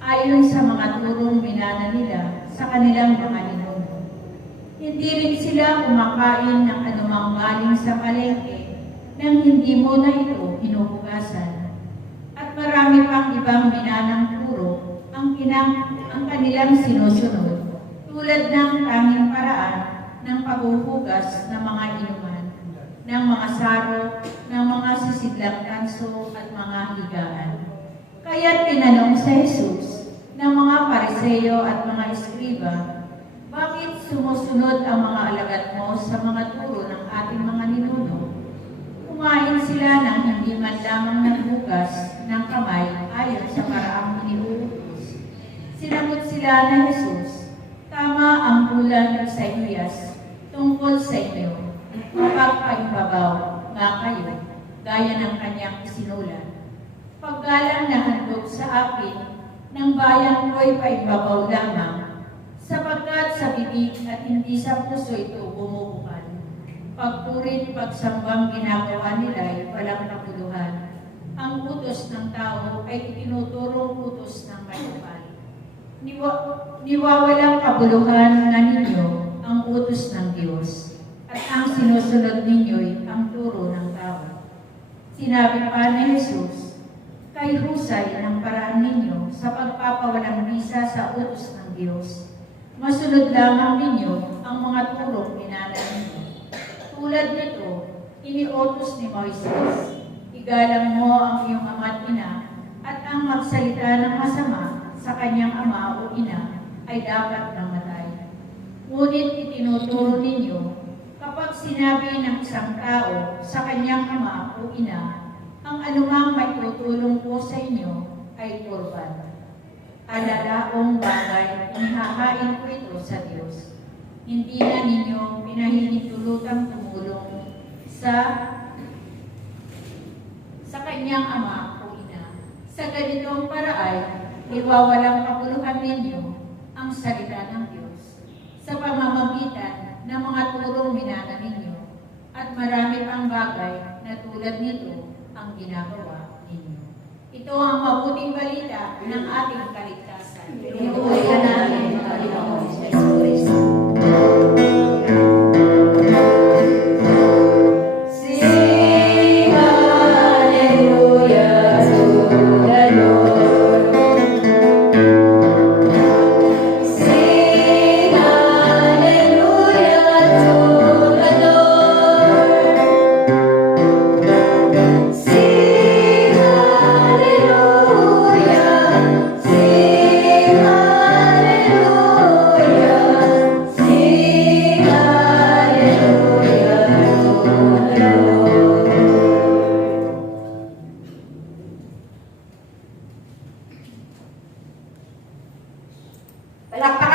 Ayon sa mga turong minana nila sa kanilang mga ninuno. Hindi rin sila kumakain ng anumang galing sa palengke nang hindi mo na ito hinuhugasan. At marami pang ibang minanang turo ang kanilang sinusunod, tulad ng tanging paraan ng paghuhugas ng mga inuman, ng mga saro, ng mga sisidlang tanso at mga higaan. Kaya't tinanong sa Jesus ng mga Pariseo at mga Eskriba, bakit sumusunod ang mga alagad mo sa mga turo ng ating mga ninuno? Kumain sila ng hindi man lamang naghugas ng kamay ayon sa paraang iniuutos. Sinagot sila na Jesus, tama ang bulan ng Isaías tungkol sa inyo, mapagpaibabaw nga kayo, gaya ng kanyang isinulat. Paggalang na handog sa akin ng bayan ko'y paibabaw lamang, sapagkat sa bibig at hindi sa puso ito bumubukal. Pagpurit, pagsambang ginagawa nila ay walang kabuluhan. Ang utos ng tao ay itinuturong utos ng kapal. Niwawalang kabuluhan na ninyo ang utos ng Diyos, at ang sinusunod ninyo'y ang turo ng tao. Sinabi pa ni Jesus, kay husay ng paraan ninyo sa pagpapawalang bisa sa utos ng Diyos. Masunod lamang ninyo ang mga turong minana ninyo. Tulad nito, iniutos ni Moises, igalang mo ang iyong ama at ina, at ang magsalita ng masama sa kanyang ama o ina ay dapat namatay. Ngunit itinuturo ninyo, kapag sinabi ng isang tao sa kanyang ama o ina, ang anumang may tutulong po sa inyo ay kurban. Alalaong bagay, inihahain ko ito sa Diyos. Hindi na ninyo pinahinitulutang tumulong sa kanyang ama o ina. Sa ganitong paraan, iwawalang kabuluhan ninyo ang salita ng Diyos sa pamamagitan ng mga turong minana ninyo, at marami pang bagay na tulad nito ang ginagawa ninyo. Ito ang mabuting balita ng ating kaligtasan. Pinupuri ka namin, Panginoon Jesucristo. Hallelujah. Palakpakan